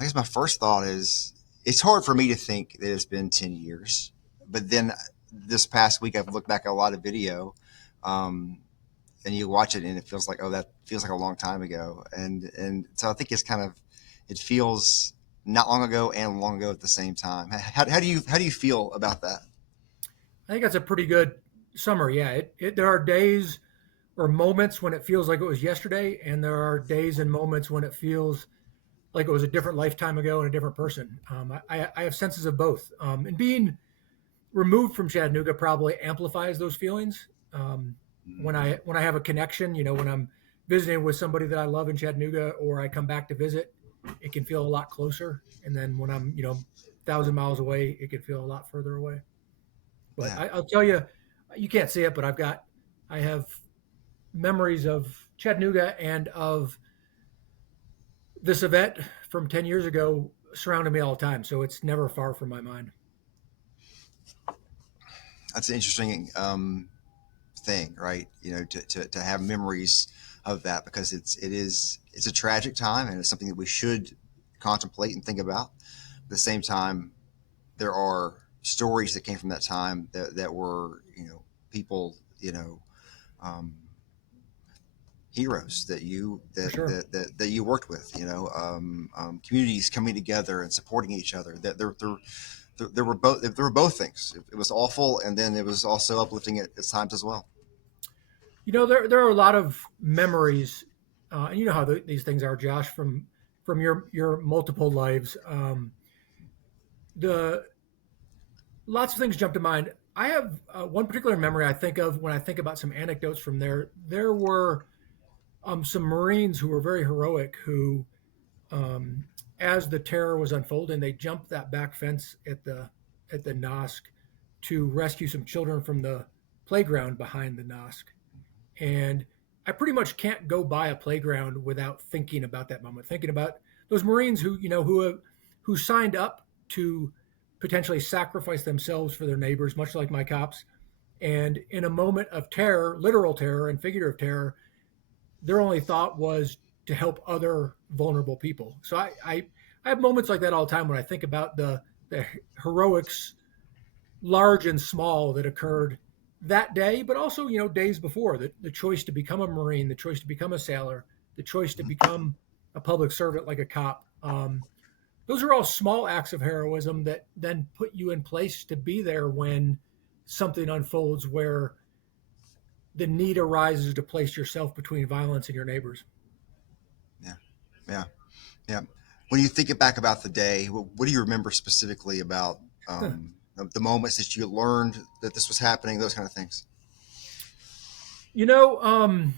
I guess my first thought is it's hard for me to think that it's been 10 years. But then this past week, I've looked back at a lot of video, um, and you watch it and it feels like, oh, that feels like a long time ago. And so I think it's kind of, it feels not long ago and long ago at the same time. How do you feel about that? I think that's a pretty good summary. Yeah, there are days or moments when it feels like it was yesterday, and there are days and moments when it feels like it was a different lifetime ago and a different person. I have senses of both, and being removed from Chattanooga probably amplifies those feelings. Mm-hmm. When I have a connection, when I'm visiting with somebody that I love in Chattanooga, or I come back to visit, it can feel a lot closer. And then when I'm 1,000 miles away, it can feel a lot further away. But Yeah. I'll tell you, you can't see it, but I have memories of Chattanooga and of this event from 10 years ago surrounding me all the time. So it's never far from my mind. That's an interesting thing, right? To have memories of that because it's a tragic time and it's something that we should contemplate and think about. At the same time, there are stories that came from that time that were people um, heroes that you For sure. that you worked with, communities coming together and supporting each other. That there were both things. It was awful, and then it was also uplifting at times as well. There are a lot of memories, and you know how these things are, Josh, from your multiple lives. The Lots of things jump to mind. I have one particular memory I think of when I think about some anecdotes from there. There were some Marines who were very heroic who, um, as the terror was unfolding, they jumped that back fence at the NOSC to rescue some children from the playground behind the NOSC. And I pretty much can't go by a playground without thinking about that moment, thinking about those Marines who signed up to potentially sacrifice themselves for their neighbors, much like my cops. And in a moment of terror, literal terror and figurative terror, their only thought was to help other vulnerable people. So I have moments like that all the time when I think about the heroics, large and small, that occurred that day, but also days before. The choice to become a Marine, the choice to become a sailor, the choice to Mm-hmm. become a public servant like a cop. Those are all small acts of heroism that then put you in place to be there when something unfolds where the need arises to place yourself between violence and your neighbors. Yeah, yeah, yeah. When you think back about the day, what do you remember specifically about the moments that you learned that this was happening? Those kind of things. you know, um,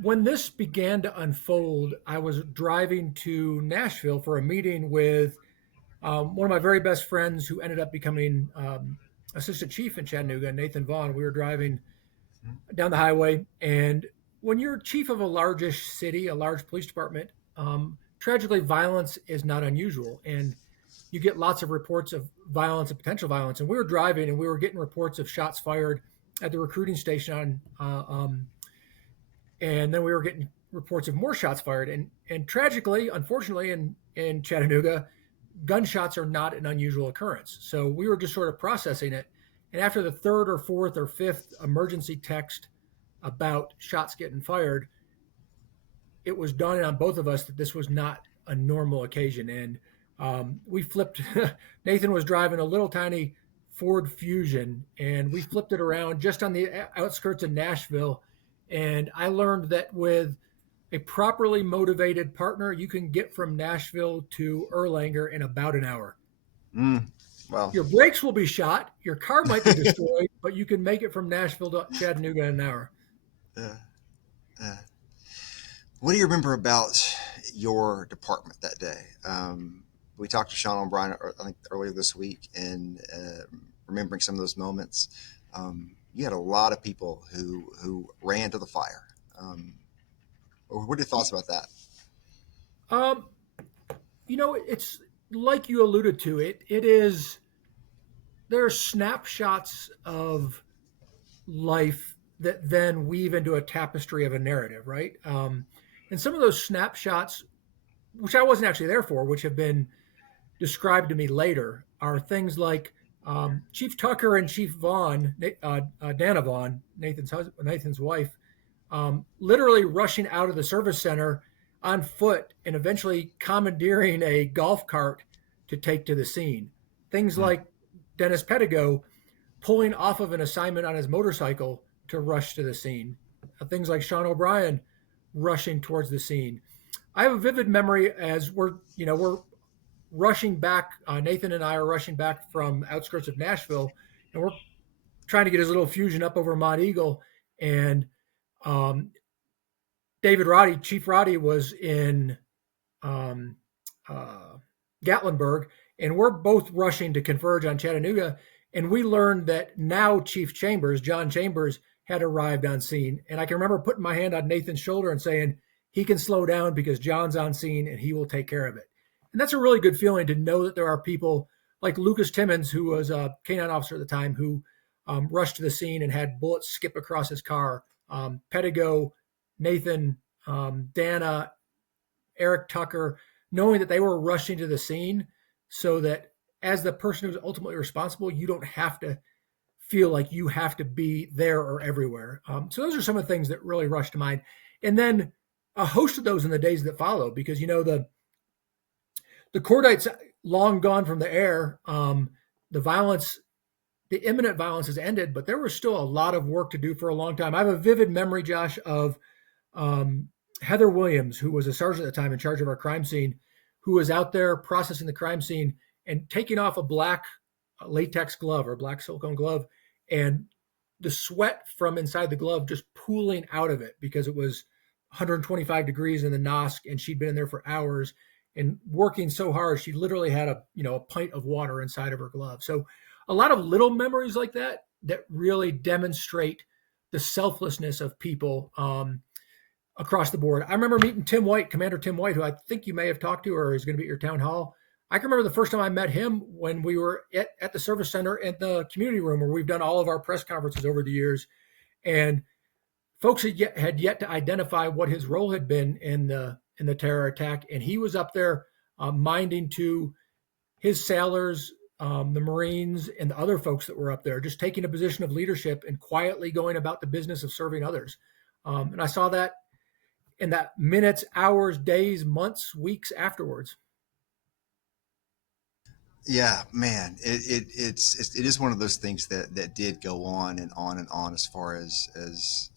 when this began to unfold, I was driving to Nashville for a meeting with one of my very best friends who ended up becoming assistant chief in Chattanooga, Nathan Vaughn. We were driving down the highway, and when you're chief of a largish city, a large police department, tragically, violence is not unusual, and you get lots of reports of violence and potential violence. And we were driving, and we were getting reports of shots fired at the recruiting station and then we were getting reports of more shots fired. And tragically, unfortunately, in Chattanooga, gunshots are not an unusual occurrence. So we were just sort of processing it. And after the third or fourth or fifth emergency text about shots getting fired, it was dawning on both of us that this was not a normal occasion. And we flipped. Nathan was driving a little tiny Ford Fusion, and we flipped it around just on the outskirts of Nashville. And I learned that with a properly motivated partner, you can get from Nashville to Erlanger in about an hour. Mm, well, Your brakes will be shot, your car might be destroyed, but you can make it from Nashville to Chattanooga in an hour. uh, uh, what do you remember about your department that day? We talked to Sean O'Brien, I think, earlier this week, and remembering some of those moments. You had a lot of people who ran to the fire. What are your thoughts about that? Um, it's like you alluded to it. It is There are snapshots of life that then weave into a tapestry of a narrative, right? And some of those snapshots which I wasn't actually there for, which have been described to me later, are things like Chief Tucker and Chief Vaughn, Dana Vaughn, Nathan's wife, literally rushing out of the service center on foot and eventually commandeering a golf cart to take to the scene. Things Hmm. like Dennis Pedigo pulling off of an assignment on his motorcycle to rush to the scene. Things like Sean O'Brien rushing towards the scene. I have a vivid memory as we're rushing back. Nathan and I are rushing back from outskirts of Nashville, and we're trying to get his little fusion up over Mont Eagle. And um, David Roddy, Chief Roddy, was in um, uh, Gatlinburg, and we're both rushing to converge on Chattanooga. And we learned that now Chief Chambers, John Chambers, had arrived on scene. And I can remember putting my hand on Nathan's shoulder and saying, he can slow down because John's on scene and he will take care of it. And that's a really good feeling to know that there are people like Lucas Timmons, who was a canine officer at the time, who rushed to the scene and had bullets skip across his car. Pedigo, Nathan, Dana, Eric Tucker, knowing that they were rushing to the scene so that as the person who's ultimately responsible, you don't have to feel like you have to be there or everywhere. So those are some of the things that really rush to mind. And then a host of those in the days that follow, because the Cordites long gone from the air. The violence, the imminent violence has ended, but there was still a lot of work to do for a long time. I have a vivid memory, Josh, of um, Heather Williams, who was a sergeant at the time in charge of our crime scene, who was out there processing the crime scene and taking off a black latex glove or black silicone glove, and the sweat from inside the glove just pooling out of it because it was 125 degrees in the NOSC, and she'd been in there for hours and working so hard she literally had a pint of water inside of her glove. So a lot of little memories like that that really demonstrate the selflessness of people across the board. I remember meeting Tim White, Commander Tim White, who I think you may have talked to or is going to be at your town hall. I can remember the first time I met him when we were at the service center at the community room where we've done all of our press conferences over the years. And folks had yet to identify what his role had been in the terror attack. And he was up there minding to his sailors, the Marines, and the other folks that were up there, just taking a position of leadership and quietly going about the business of serving others. And I saw that in that minutes, hours, days, months, weeks afterwards. Yeah, man, it is one of those things that did go on and on and on, as far as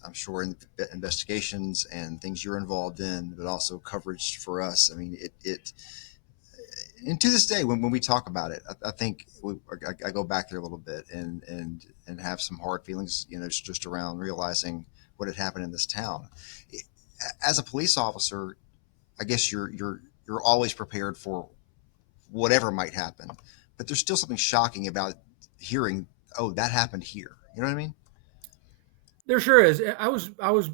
I'm sure in investigations and things you're involved in, but also coverage for us. I mean, it and to this day, when we talk about it, I think I go back there a little bit and have some hard feelings, just around realizing what had happened in this town. As a police officer, I guess you're always prepared for whatever might happen, but there's still something shocking about hearing, oh, that happened here. You know what I mean? There sure is. I was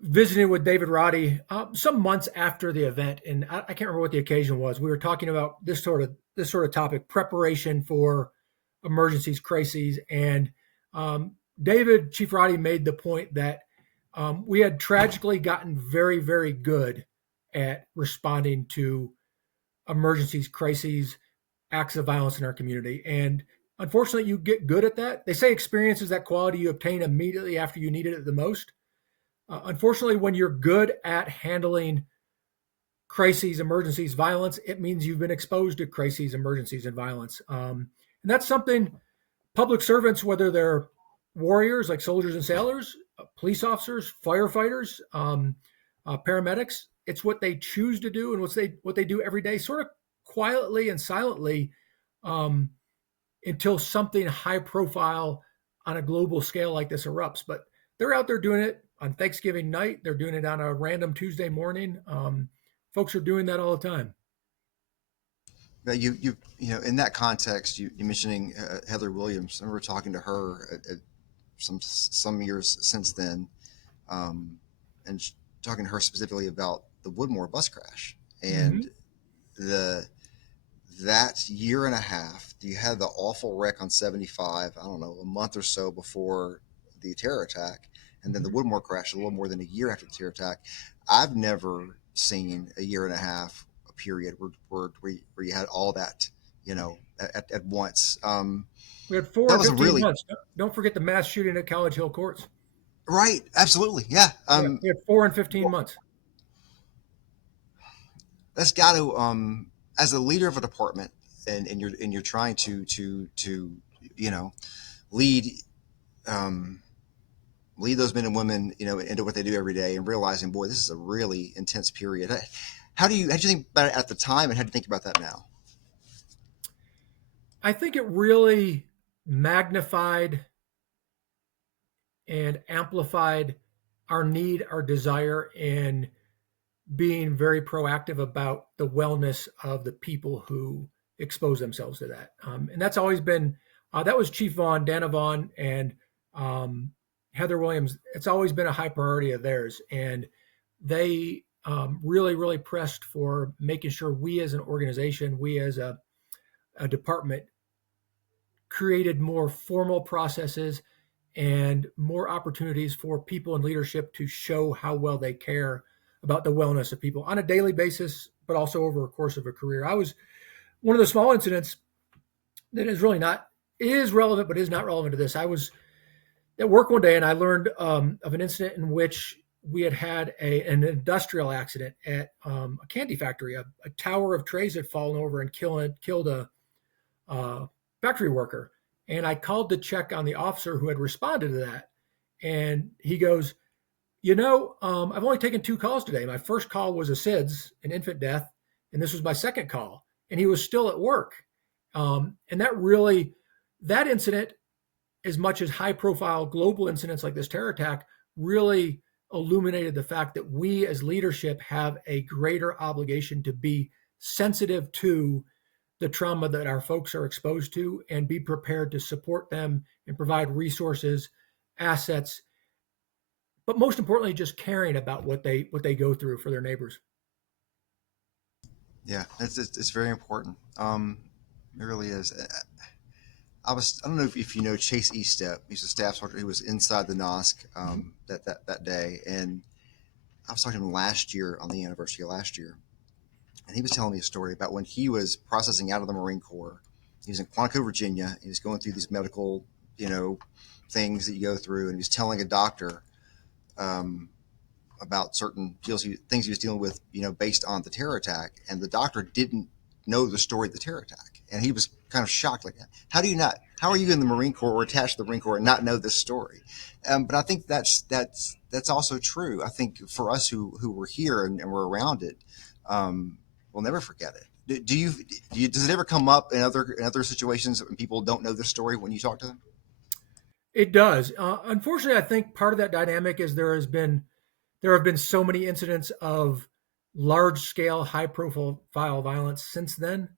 visiting with David Roddy some months after the event, and I can't remember what the occasion was. We were talking about this sort of topic, preparation for emergencies, crises, and David Chief Roddy made the point that we had tragically gotten very, very good at responding to emergencies, crises, acts of violence in our community. And unfortunately, you get good at that. They say experience is that quality you obtain immediately after you need it the most. Unfortunately, when you're good at handling crises, emergencies, violence, it means you've been exposed to crises, emergencies, and violence. And that's something public servants, whether they're warriors like soldiers and sailors, police officers, firefighters, paramedics, it's what they choose to do and what they do every day, sort of quietly and silently, um, until something high profile on a global scale like this erupts. But they're out there doing it on Thanksgiving night. They're doing it on a random Tuesday morning. Folks are doing that all the time. But in that context, you mentioning Heather Williams. I remember talking to her at some years since then, um, and talking to her specifically about the Woodmore bus crash Mm-hmm. and the that year and a half. You had the awful wreck on 75. I don't know, a month or so before the terror attack, and then the Mm-hmm. Woodmore crash a little more than a year after the terror attack. I've never seen a year and a half period where you had all that, at once. We had four That and was a 15 really months. Don't forget the mass shooting at College Hill Courts. right. Absolutely. Yeah. Yeah, we had 4 and 15 months. That's got to, as a leader of a department, and you're trying to you know lead, um, lead those men and women, into what they do every day, and realizing, boy, this is a really intense period. How do you think about it at the time, and how do you think about that now? I think it really magnified and amplified our need, our desire in being very proactive about the wellness of the people who expose themselves to that. And that's always been, that was Chief Vaughn, Dana Vaughn, and um, Heather Williams. It's always been a high priority of theirs. And they really, really pressed for making sure we as an organization, we as a department, created more formal processes and more opportunities for people in leadership to show how well they care about the wellness of people on a daily basis, but also over a course of a career. I was one of the small incidents that is really not is relevant, but is not relevant to this. I was at work one day and I learned of an incident in which we had an industrial accident at a candy factory. A tower of trays had fallen over and killed a factory worker. And I called to check on the officer who had responded to that. And he goes, I've only taken 2 calls today. My first call was a SIDS, an infant death, and this was my second call. And he was still at work. And that incident, as much as high profile global incidents like this terror attack, really illuminated the fact that we as leadership have a greater obligation to be sensitive to the trauma that our folks are exposed to and be prepared to support them and provide resources, assets, but most importantly, just caring about what they go through for their neighbors. Yeah, it's very important. It really is. I don't know if you know Chase Eastep. He's a staff sergeant who was inside the NOSC, that day, and I was talking to him last year on the anniversary of last year, and he was telling me a story about when he was processing out of the Marine Corps. He was in Quantico, Virginia. He was going through these medical, you know, things that you go through, and he was telling a doctor, um, about certain things he was dealing with, based on the terror attack, and the doctor didn't know the story of the terror attack, and he was kind of shocked, like, how do you not? How are you in the Marine Corps or attached to the Marine Corps and not know this story? But I think that's also true. I think for us who were here and were around it, we'll never forget it. Does it ever come up in other situations when people don't know this story when you talk to them? It does. Unfortunately, I think part of that dynamic is there have been so many incidents of large scale, high profile violence since then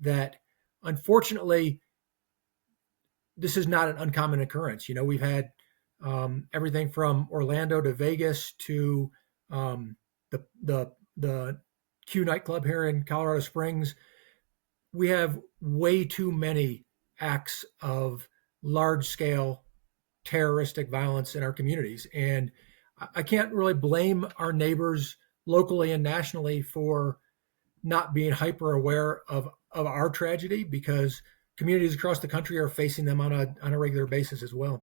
that unfortunately this is not an uncommon occurrence. We've had everything from Orlando to Vegas to the Q nightclub here in Colorado Springs. We have way too many acts of large scale terroristic violence in our communities, and I can't really blame our neighbors locally and nationally for not being hyper aware of our tragedy because communities across the country are facing them on a regular basis as well.